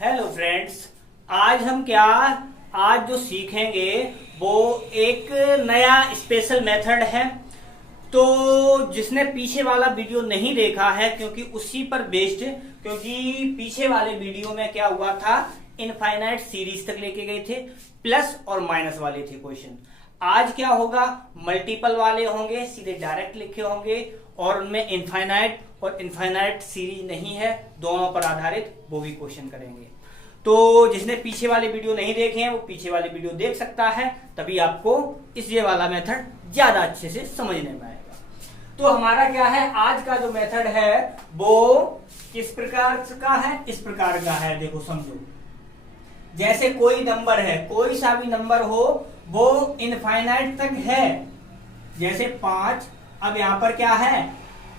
Hello friends, आज जो सीखेंगे वो एक नया स्पेशल मेथड है। तो जिसने पीछे वाला वीडियो नहीं देखा है, क्योंकि उसी पर बेस्ड, क्योंकि पीछे वाले वीडियो में क्या हुआ था, इनफाइनाइट सीरीज तक लेके गए थे, प्लस और माइनस वाले थे क्वेश्चन। आज क्या होगा, मल्टीपल वाले होंगे, सीधे डायरेक्ट लिखे होंगे और उनमें इनफाइनाइट और इनफाइनाइट सीरीज नहीं है, दोनों पर आधारित वो भी क्वेश्चन करेंगे। तो जिसने पीछे वाले वीडियो नहीं देखे हैं वो पीछे वाले वीडियो देख सकता है, तभी आपको इस ये वाला मेथड ज्यादा अच्छे से समझने में आएगा। तो हमारा क्या है, आज का जो मेथड है वो किस प्रकार का है, इस प्रकार का है। देखो समझो, जैसे कोई नंबर है, कोई सा भी नंबर हो, वो इनफाइनाइट तक है। जैसे 5, अब यहां पर क्या है,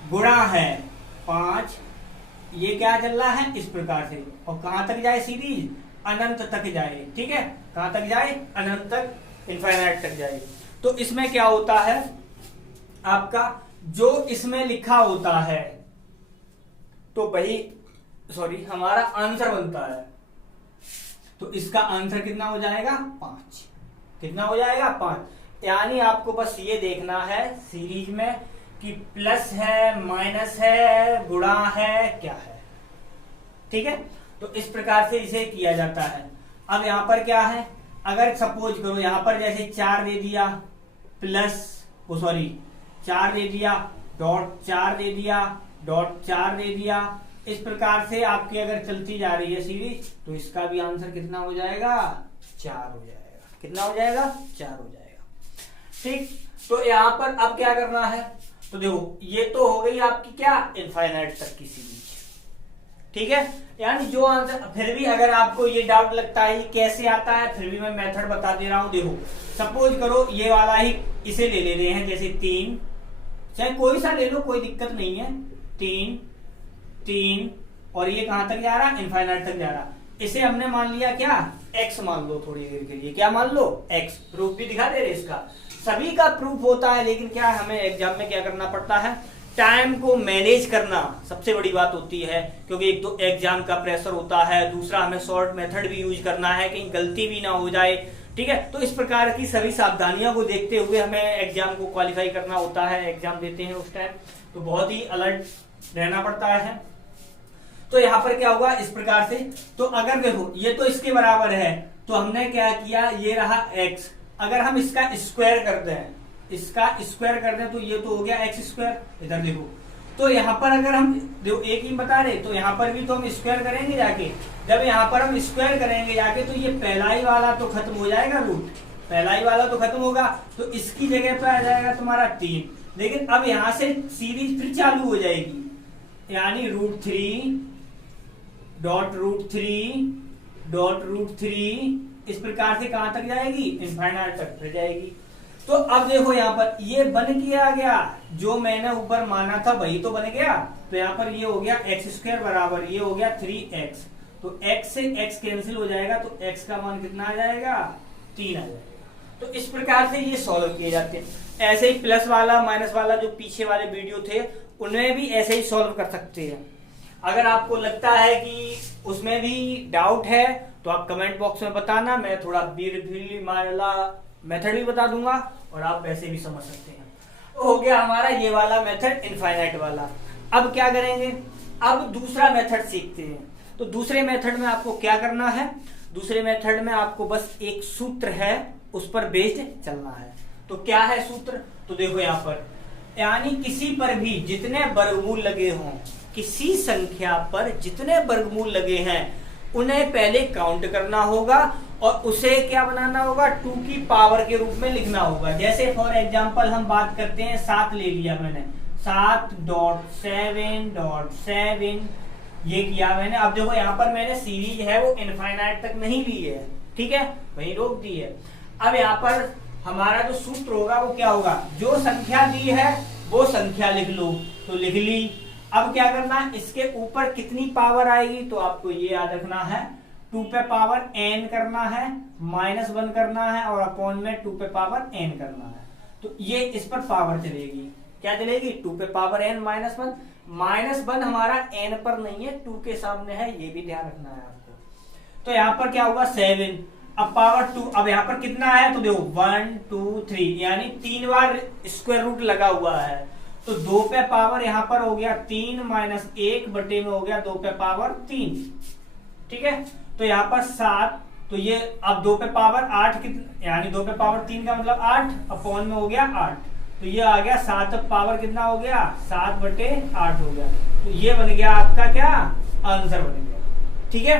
गुणा है 5, ये क्या चल रहा है इस प्रकार से, और कहां तक जाए सीरीज, अनंत तक जाए। ठीक है, कहां तक जाए, अनंत तक, इनफाइनाइट तक जाए। तो इसमें क्या होता है, आपका जो इसमें लिखा होता है तो वही हमारा आंसर बनता है। तो इसका आंसर कितना हो जाएगा, 5। कितना हो जाएगा, 5। यानी आपको बस ये देखना है सीरीज में कि प्लस है, माइनस है, गुणा है, क्या है। ठीक है, तो इस प्रकार से इसे किया जाता है। अब यहां पर क्या है, अगर सपोज करो यहां पर जैसे 4 दे दिया, प्लस 4 दे दिया, डॉट 4 दे दिया, डॉट 4 दे दिया, इस प्रकार से आपकी अगर चलती जा रही है सीरीज, तो इसका भी आंसर कितना हो जाएगा, 4 हो जाएगा। कितना हो जाएगा, 4 हो जाएगा। ठीक, तो यहां पर अब क्या करना है, तो देखो ये तो हो गई आपकी क्या, इनफाइनाइट तक की सीरीज। ठीक है, यानी जो आंसर, फिर भी अगर आपको ये डाउट लगता है कैसे आता है, फिर भी मैं मेथड बता दे रहा हूं। देखो सपोज करो ये वाला ही इसे ले रहे हैं, जैसे 3, चाहे कोई सा ले लो, कोई दिक्कत नहीं है। 3 3 और ये कहां तक जा रहा, इनफाइनाइट तक जा रहा। इसे हमने मान लिया क्या, x मान लो, थोड़ी देर के लिए क्या मान लो, x। प्रूफ भी दिखा दे रहे इसका, सभी का प्रूफ होता है, लेकिन क्या हमें एग्जाम में क्या करना पड़ता है, टाइम को मैनेज करना सबसे बड़ी बात होती है। क्योंकि एक तो एग्जाम का प्रेशर होता है, दूसरा हमें शॉर्ट मेथड भी यूज करना है, कहीं गलती भी ना हो जाए। ठीक है, तो इस प्रकार की सभी सावधानियों को देखते हुए हमें एग्जाम को क्वालिफाई करना होता है। एग्जाम देते हैं उस टाइम तो बहुत ही अलर्ट रहना पड़ता है। तो यहाँ पर क्या हुआ, इस प्रकार से, तो अगर देखो ये तो इसके बराबर है, तो हमने क्या किया, ये रहा x। अगर हम इसका स्क्वायर कर दें, इसका स्क्वायर कर दें, तो ये तो हो गया x स्क्वायर। इधर देखो, तो यहाँ पर अगर हम देखो एक ही बता रहे, तो यहाँ पर भी तो हम स्क्वायर करेंगे जाके। जब यहाँ पर हम स्क्वायर करेंगे जाके, तो ये पहला ही वाला तो खत्म हो जाएगा, रूट पहला ही वाला तो खत्म होगा, तो इसकी जगह पर आ जाएगा तुम्हारा 3। लेकिन अब यहाँ से सीरीज फिर चालू हो जाएगी, यानी √3 डॉट √3 इस प्रकार से कहां तक जाएगी, इनफाइनाइट तक फिर जाएगी। तो अब देखो यहाँ पर ये बन के आ गया, जो मैंने ऊपर माना था वही तो बन गया। तो यहाँ पर ये हो गया x² बराबर, ये हो गया 3x। तो x से x कैंसिल हो जाएगा, तो x का मान कितना आ जाएगा, 3 आ जाएगा। तो इस प्रकार से ये सॉल्व किए जाते हैं। ऐसे ही प्लस वाला, माइनस वाला जो पीछे वाले वीडियो थे, उनमें भी ऐसे ही सॉल्व कर सकते हैं। अगर आपको लगता है कि उसमें भी डाउट है तो आप कमेंट बॉक्स में बताना, मैं थोड़ा वाला मेथड भी बता दूंगा और आप वैसे भी समझ सकते हैं। तो हो गया हमारा ये वाला मेथड, इनफाइनाइट वाला। अब क्या करेंगे, अब दूसरा मेथड सीखते हैं। तो दूसरे मेथड में आपको क्या करना है, दूसरे मेथड में आपको बस एक सूत्र है, उस पर बेस्ड चलना है। तो क्या है सूत्र, तो देखो यहाँ पर, यानी किसी पर भी जितने वर्गमूल लगे हों, किसी संख्या पर जितने वर्गमूल लगे हैं उन्हें पहले काउंट करना होगा और उसे क्या बनाना होगा, 2 की पावर के रूप में लिखना होगा। जैसे फॉर एग्जांपल हम बात करते हैं, 7 ले लिया मैंने, 7.7.7 ये किया मैंने। अब देखो यहाँ पर मैंने सीरीज है वो इनफाइनाइट तक नहीं ली है, ठीक है, वही रोक दी है। अब यहाँ पर हमारा जो सूत्र होगा वो क्या होगा, जो संख्या दी है वो संख्या लिख लो, तो लिख ली। अब क्या करना है, इसके ऊपर कितनी पावर आएगी, तो आपको ये याद रखना है, 2 पे पावर n करना है, -1 करना है और अपॉन में 2 पे पावर n करना है। तो ये इस पर पावर चलेगी, क्या चलेगी, 2 पे पावर n -1 हमारा n पर नहीं है, 2 के सामने है, ये भी ध्यान रखना है आपको। तो यहाँ पर क्या होगा 7, अब पावर 2, अब यहाँ पर कितना है तो देखो 1 2 3 यानी 3 बार स्क्वायर रूट लगा हुआ है, तो 2 पे पावर यहाँ पर हो गया 3 माइनस 1 बटे में हो गया 2 पे पावर 3, ठीक है। तो यहाँ पर 7, तो ये अब 2 पे पावर 8 कितना, यानी 2 पे पावर 3 का मतलब 8 अपॉन में हो गया 8, तो ये आ गया 7 पावर कितना हो गया 7 बटे 8 हो गया, तो ये बन गया आपका क्या आंसर बन गया, ठीक है।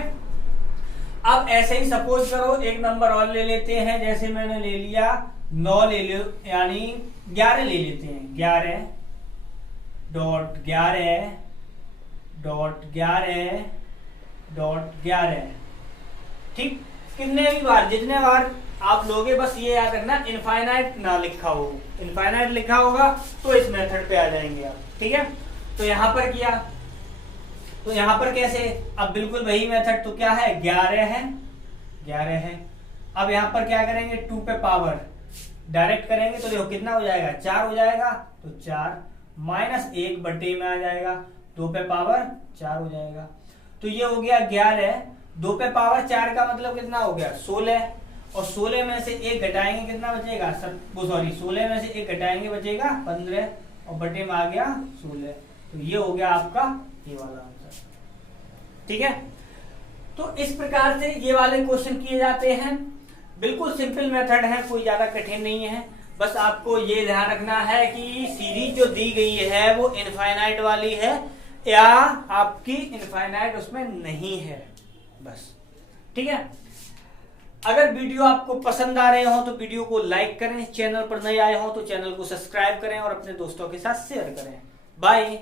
अब ऐसे ही सपोज करो एक नंबर और ले लेते हैं, जैसे मैंने ले लिया 9 ले लो, यानी 11 ले लेते हैं, 11 डॉट 11 डॉट 11 डॉट 11, ठीक। कितने भी बार, जितने बार आप लोगे, बस ये याद रखना इनफाइनाइट ना लिखा हो, इनफाइनाइट लिखा होगा तो इस मेथड पे आ जाएंगे आप, ठीक है। तो यहां पर किया, तो यहां पर कैसे, अब बिल्कुल वही मेथड, तो क्या है 11 है, 11 है। अब यहां पर क्या करेंगे 2 पे पावर डायरेक्ट करेंगे, तो देखो कितना हो जाएगा 4 हो जाएगा, तो 4 माइनस 1 बटे में आ जाएगा 2 पे पावर 4 हो जाएगा, तो ये हो गया 11, 2 पे पावर 4 का मतलब कितना हो गया 16, और 16 में से 1 घटाएंगे कितना बचेगा, सॉरी 16 में से 1 घटाएंगे बचेगा 15, और बटे में आ गया 16, तो ये हो गया आपका ये वाला आंसर, ठीक है। तो इस प्रकार से ये वाले क्वेश्चन किए जाते हैं, बिल्कुल सिंपल मेथड है, कोई ज्यादा कठिन नहीं है। बस आपको ये ध्यान रखना है कि सीरीज जो दी गई है वो इनफाइनाइट वाली है या आपकी इनफाइनाइट उसमें नहीं है, बस, ठीक है। अगर वीडियो आपको पसंद आ रहे हो तो वीडियो को लाइक करें, चैनल पर नए आए हो तो चैनल को सब्सक्राइब करें और अपने दोस्तों के साथ शेयर करें। बाय।